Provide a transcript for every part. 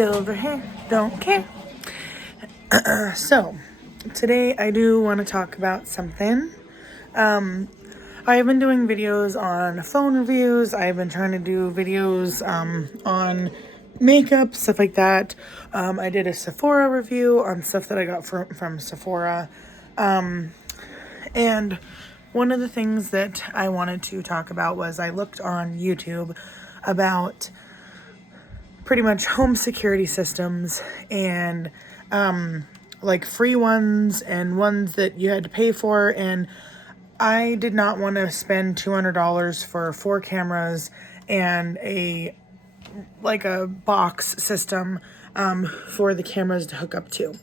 silver hair, don't care. So, today I do want to talk about something. I've been doing videos on phone reviews. I've been trying to do videos on makeup, stuff like that. I did a Sephora review on stuff that I got from Sephora. And one of the things that I wanted to talk about was I looked on YouTube about pretty much home security systems and like free ones and ones that you had to pay for, and I did not want to spend $200 for 4 cameras and a box system for the cameras to hook up to.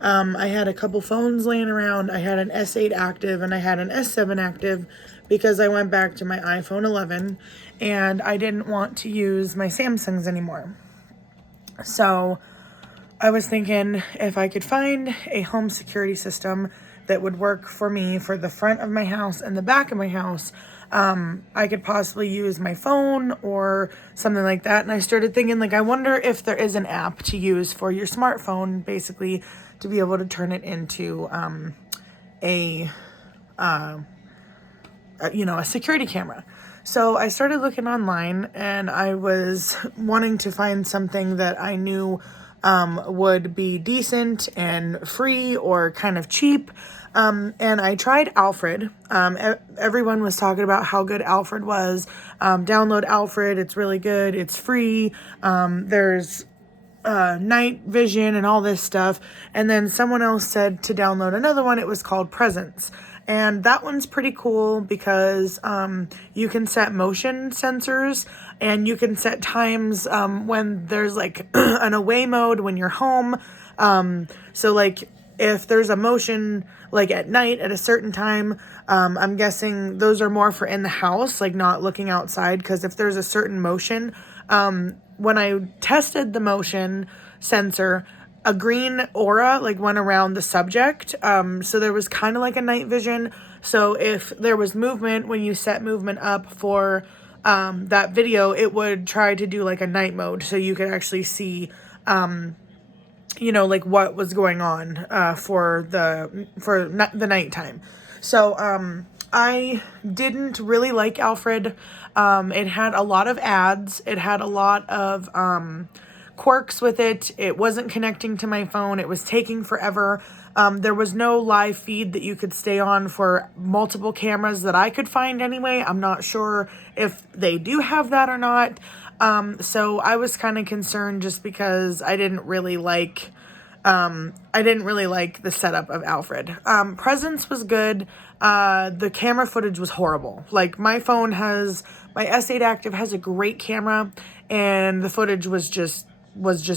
I had a couple phones laying around. I had an S8 active and I had an S7 active because I went back to my iPhone 11 and I didn't want to use my Samsungs anymore. So I was thinking if I could find a home security system that would work for me for the front of my house and the back of my house, I could possibly use my phone or something like that. And I started thinking, I wonder if there is an app to use for your smartphone, basically, to be able to turn it into a security camera. So I started looking online and I was wanting to find something that I knew would be decent and free or kind of cheap. And I tried Alfred. Everyone was talking about how good Alfred was. Download Alfred. It's really good. It's free. There's night vision and all this stuff. And then someone else said to download another one. It was called Presence. And that one's pretty cool because you can set motion sensors and you can set times when there's an away mode when you're home. So if there's a motion at night at a certain time, I'm guessing those are more for in the house, not looking outside, because if there's a certain motion, when I tested the motion sensor, a green aura went around the subject. So there was kind of like a night vision. So if there was movement, when you set movement up for that video, it would try to do a night mode. So you could actually see, what was going on for the nighttime. So I didn't really like Alfred. It had a lot of ads. It had a lot of quirks with it. It wasn't connecting to my phone. It was taking forever. There was no live feed that you could stay on for multiple cameras that I could find anyway. I'm not sure if they do have that or not. So I was kind of concerned just because I didn't really like the setup of Alfred. Presence was good. The camera footage was horrible. My S8 Active has a great camera and the footage was just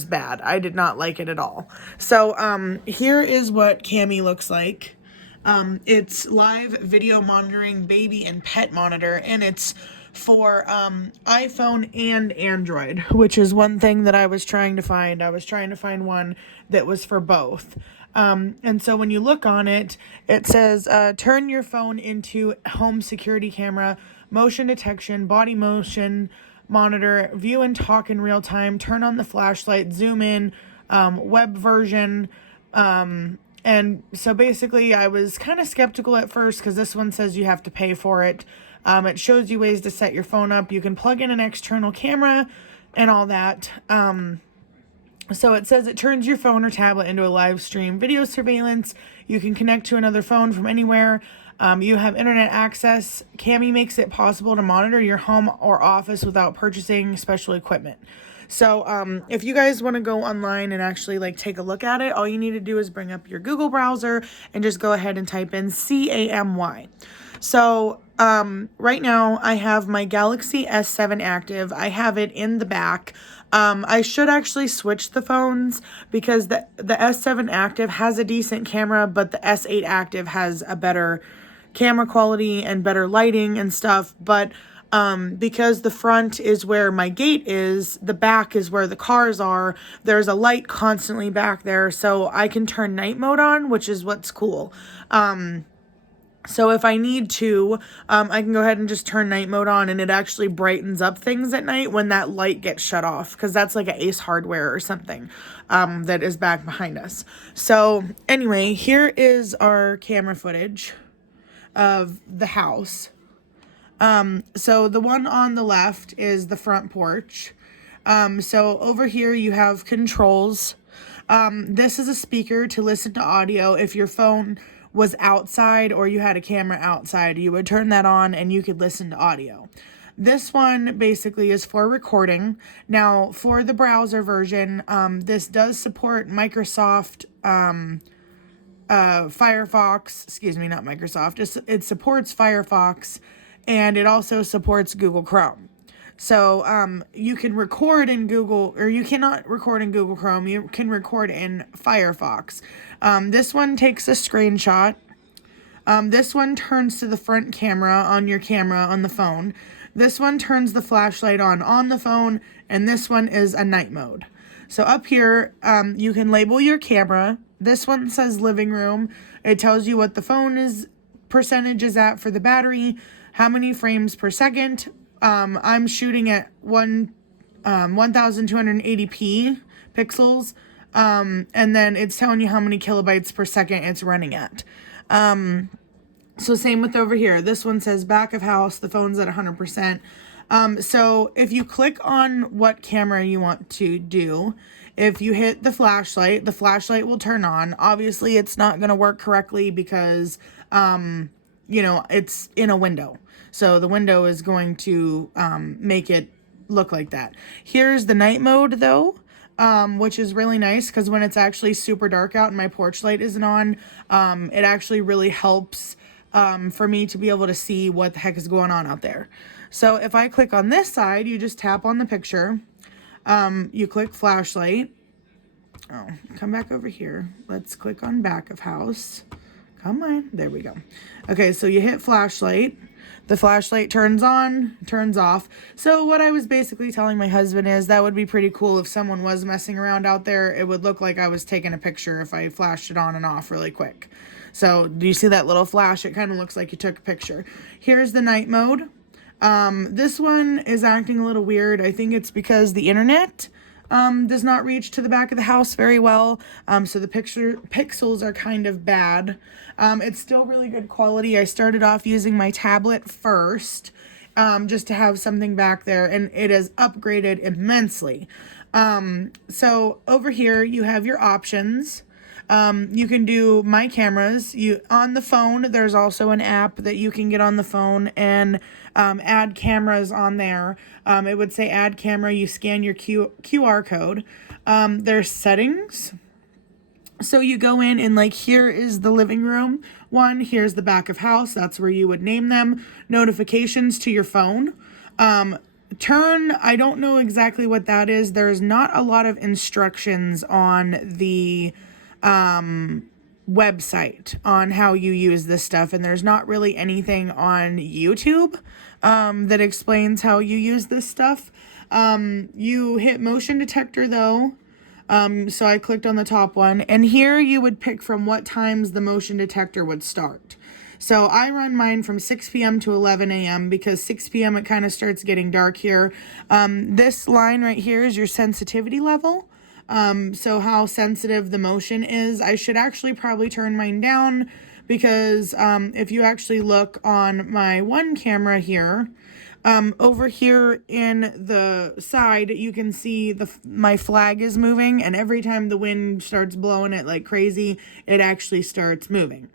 bad. I did not like it at all. So here is what Camy looks like. It's live video monitoring baby and pet monitor, and it's for iPhone and Android, which is one thing that I was trying to find. I was trying to find one that was for both. And so when you look on it, it says, turn your phone into home security camera, motion detection, body motion monitor, view and talk in real time, turn on the flashlight, zoom in, web version. And so basically I was kind of skeptical at first because this one says you have to pay for it. It shows you ways to set your phone up. You can plug in an external camera and all that. So it says it turns your phone or tablet into a live stream video surveillance. You can connect to another phone from anywhere. You have internet access. Camy makes it possible to monitor your home or office without purchasing special equipment. So if you guys want to go online and actually take a look at it, all you need to do is bring up your Google browser and just go ahead and type in CAMY. So right now I have my Galaxy S7 active. I have it in the back. I should actually switch the phones because the S7 active has a decent camera, but the S8 active has a better camera quality and better lighting and stuff. But because the front is where my gate is, the back is where the cars are, there's a light constantly back there, so I can turn night mode on, which is what's cool. So if I need to, I can go ahead and just turn night mode on, and it actually brightens up things at night when that light gets shut off, because that's like an Ace Hardware or something that is back behind us. So anyway, here is our camera footage of the house. So the one on the left is the front porch. So over here you have controls. This is a speaker to listen to audio. If your phone was outside or you had a camera outside, you would turn that on and you could listen to audio. This one basically is for recording. Now, for the browser version, this does support Microsoft Firefox, excuse me, not Microsoft. It supports Firefox, and it also supports Google Chrome. So you can record in Google, or you cannot record in Google Chrome. You can record in Firefox. This one takes a screenshot. This one turns to the front camera on your camera on the phone. This one turns the flashlight on the phone, and this one is a night mode. So up here, you can label your camera. This one says living room. It tells you what the phone is percentage is at for the battery, how many frames per second. I'm shooting at 1280p pixels. And then it's telling you how many kilobytes per second it's running at. So same with over here. This one says back of house. The phone's at 100%. So if you click on what camera you want to do, if you hit the flashlight will turn on. Obviously, it's not going to work correctly because, it's in a window. So the window is going to make it look like that. Here's the night mode, though, which is really nice because when it's actually super dark out and my porch light isn't on, it actually really helps for me to be able to see what the heck is going on out there. So if I click on this side, you just tap on the picture. You click flashlight. Oh, come back over here. Let's click on back of house. Come on. There we go. Okay, so you hit flashlight. The flashlight turns on, turns off. So what I was basically telling my husband is that would be pretty cool if someone was messing around out there. It would look like I was taking a picture if I flashed it on and off really quick. So do you see that little flash? It kind of looks like you took a picture. Here's the night mode. This one is acting a little weird. I think it's because the internet does not reach to the back of the house very well. So the pixels are kind of bad. It's still really good quality. I started off using my tablet first, just to have something back there, and it has upgraded immensely. So over here you have your options. You can do my cameras. On the phone, there's also an app that you can get on the phone and add cameras on there. It would say add camera. You scan your QR code. There's settings. So you go in and like here is the living room one. Here's the back of house. That's where you would name them. Notifications to your phone. Turn, I don't know exactly what that is. There's not a lot of instructions on the website on how you use this stuff, and there's not really anything on YouTube that explains how you use this stuff. You hit motion detector though. So I clicked on the top one, and here you would pick from what times the motion detector would start. So I run mine from 6 p.m. to 11 a.m. because 6 p.m. it kind of starts getting dark here. This line right here is your sensitivity level. So how sensitive the motion is. I should actually probably turn mine down because if you actually look on my one camera here, over here in the side, you can see my flag is moving, and every time the wind starts blowing it like crazy, it actually starts moving.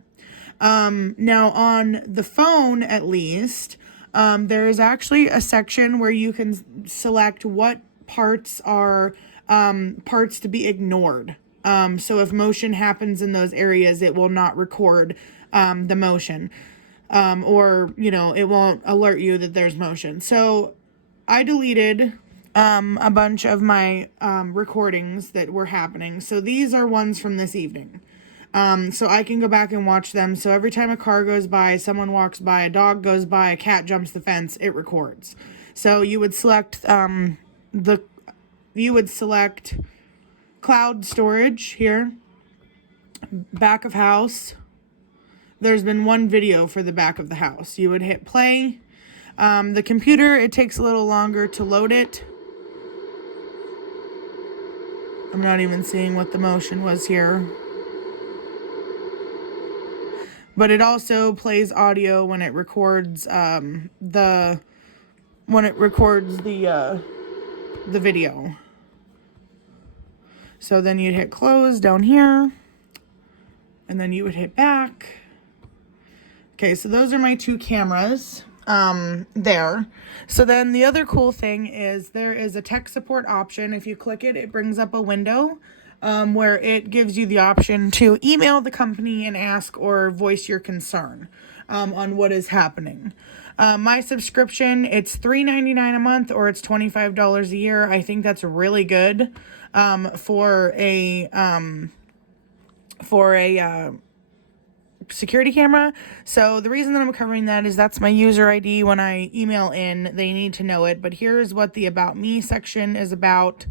Now on the phone, at least, there is actually a section where you can select what parts are parts to be ignored. So if motion happens in those areas, it will not record the motion. Or, it won't alert you that there's motion. So I deleted a bunch of my recordings that were happening. So these are ones from this evening. So I can go back and watch them. So every time a car goes by, someone walks by, a dog goes by, a cat jumps the fence, it records. So you would select cloud storage here, back of house, there's been one video for the back of the house. You would hit play. The computer, it takes a little longer to load it. I'm not even seeing what the motion was here. But it also plays audio when it records the video. So then you'd hit close down here, and then you would hit back. Okay, so those are my two cameras there. So then the other cool thing is there is a tech support option. If you click it, it brings up a window where it gives you the option to email the company and ask or voice your concern on what is happening. My subscription, it's $3.99 a month or it's $25 a year. I think that's really good for a security camera. So the reason that I'm covering that is that's my user ID. When I email in, they need to know it. But here's what the About Me section is about.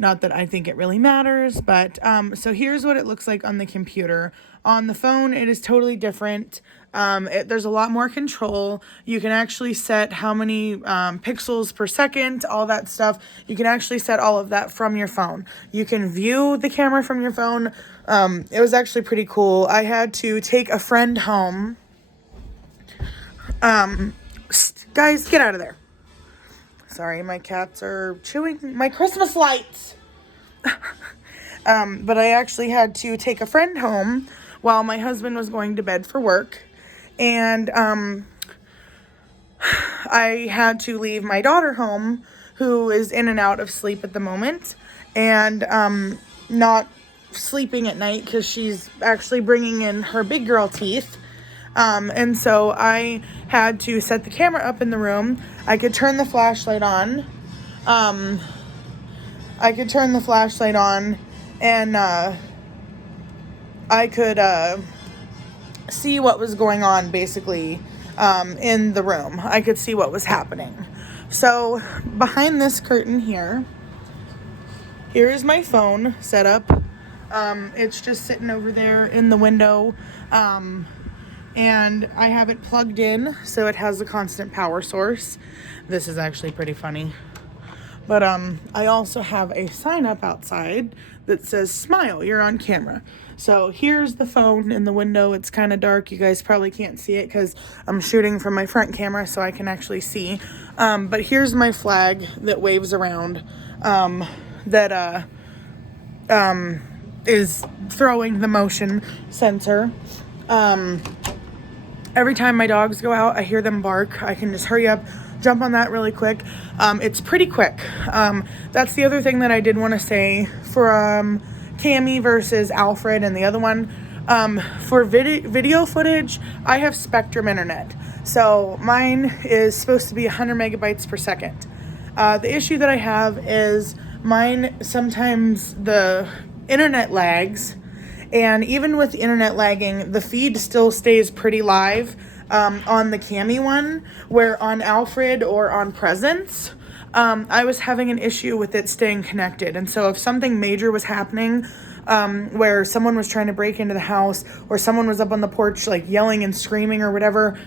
Not that I think it really matters, but so here's what it looks like on the computer. On the phone, it is totally different. There's a lot more control. You can actually set how many pixels per second, all that stuff. You can actually set all of that from your phone. You can view the camera from your phone. It was actually pretty cool. I had to take a friend home. Guys, get out of there. Sorry, my cats are chewing my Christmas lights. But I actually had to take a friend home while my husband was going to bed for work. And I had to leave my daughter home, who is in and out of sleep at the moment. And not sleeping at night because she's actually bringing in her big girl teeth. And so I had to set the camera up in the room. I could turn the flashlight on. And I could see what was going on basically in the room. I could see what was happening. So behind this curtain here is my phone set up. It's just sitting over there in the window. And I have it plugged in, so it has a constant power source. This is actually pretty funny. But I also have a sign up outside that says, "Smile, you're on camera." So here's the phone in the window. It's kind of dark. You guys probably can't see it because I'm shooting from my front camera so I can actually see. But here's my flag that waves around that is throwing the motion sensor. Every time my dogs go out, I hear them bark. I can just hurry up, jump on that really quick. It's pretty quick. That's the other thing that I did want to say for Camy versus Alfred and the other one. For video footage, I have Spectrum internet. So mine is supposed to be 100 megabytes per second. The issue that I have is mine, sometimes the internet lags. And even with internet lagging, the feed still stays pretty live on the Camy one, where on Alfred or on Presence, I was having an issue with it staying connected. And so if something major was happening, where someone was trying to break into the house or someone was up on the porch like yelling and screaming or whatever,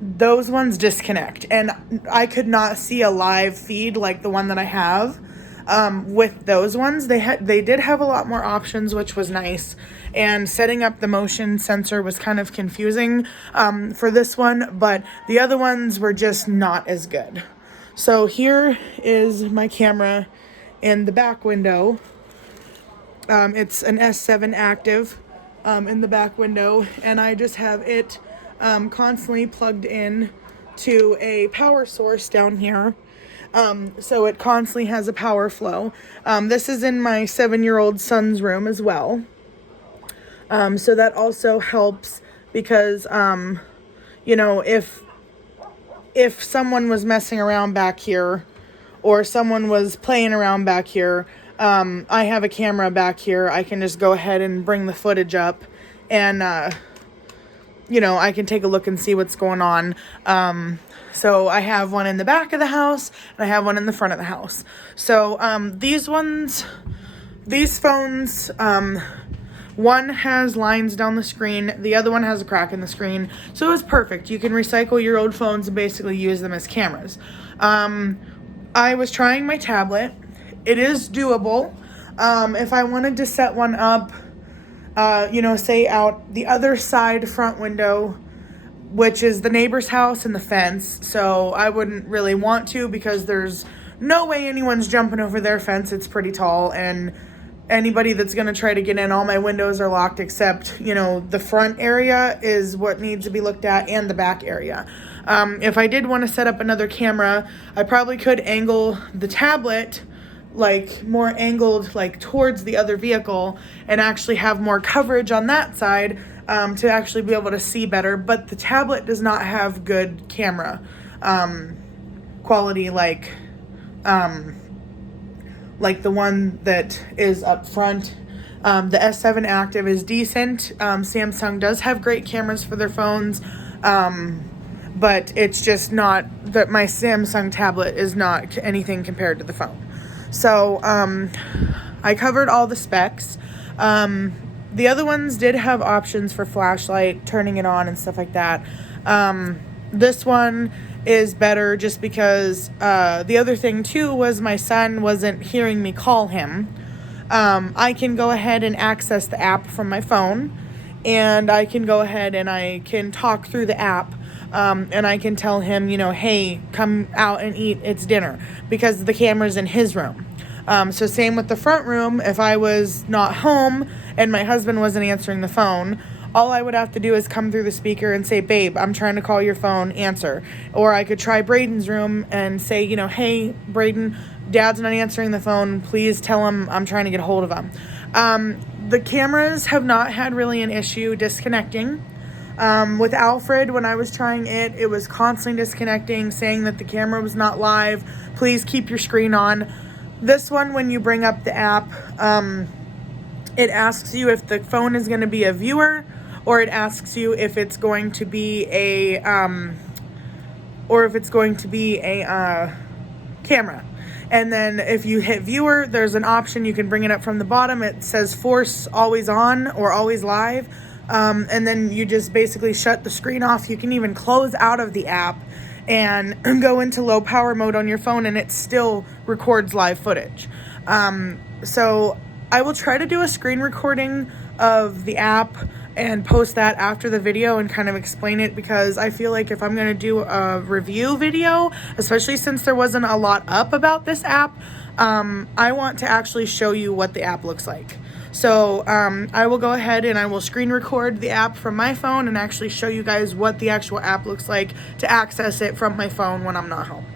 those ones disconnect. And I could not see a live feed like the one that I have. With those ones, they did have a lot more options, which was nice. And setting up the motion sensor was kind of confusing for this one, but the other ones were just not as good. So here is my camera in the back window. It's an S7 active in the back window, and I just have it constantly plugged in to a power source down here. So it constantly has a power flow. This is in my 7-year-old son's room as well. So that also helps because, if someone was messing around back here or someone was playing around back here, I have a camera back here. I can just go ahead and bring the footage up and, I can take a look and see what's going on. So I have one in the back of the house and I have one in the front of the house. So these ones, these phones, one has lines down the screen, the other one has a crack in the screen, so it was perfect. You can recycle your old phones and basically use them as cameras. I was trying my tablet. It is doable. If I wanted to set one up, say out the other side front window, which is the neighbor's house and the fence, so I wouldn't really want to because there's no way anyone's jumping over their fence. It's pretty tall, and anybody that's going to try to get in, all my windows are locked except, the front area is what needs to be looked at and the back area. If I did want to set up another camera, I probably could angle the tablet like more angled like towards the other vehicle and actually have more coverage on that side to actually be able to see better. But the tablet does not have good camera quality like the one that is up front. The S7 Active is decent. Samsung does have great cameras for their phones, but it's just not that my Samsung tablet is not anything compared to the phone. So I covered all the specs. The other ones did have options for flashlight, turning it on and stuff like that. This one is better just because the other thing too was my son wasn't hearing me call him. I can go ahead and access the app from my phone, and I can go ahead and I can talk through the app, and I can tell him, hey, come out and eat, it's dinner, because the camera's in his room. So same with the front room. If I was not home and my husband wasn't answering the phone, all I would have to do is come through the speaker and say, babe, I'm trying to call your phone, answer. Or I could try Braden's room and say, hey, Braden, Dad's not answering the phone. Please tell him I'm trying to get a hold of him. The cameras have not had really an issue disconnecting. With Alfred, when I was trying it, it was constantly disconnecting, saying that the camera was not live. Please keep your screen on. This one, when you bring up the app, it asks you if the phone is going to be a viewer, or it asks you if it's going to be a camera. And then if you hit viewer, there's an option. You can bring it up from the bottom. It says force always on or always live. And then you just basically shut the screen off. You can even close out of the app and go into low power mode on your phone, and it still records live footage. So I will try to do a screen recording of the app and post that after the video and kind of explain it, because I feel like if I'm going to do a review video, especially since there wasn't a lot up about this app, I want to actually show you what the app looks like. So I will go ahead and I will screen record the app from my phone and actually show you guys what the actual app looks like to access it from my phone when I'm not home.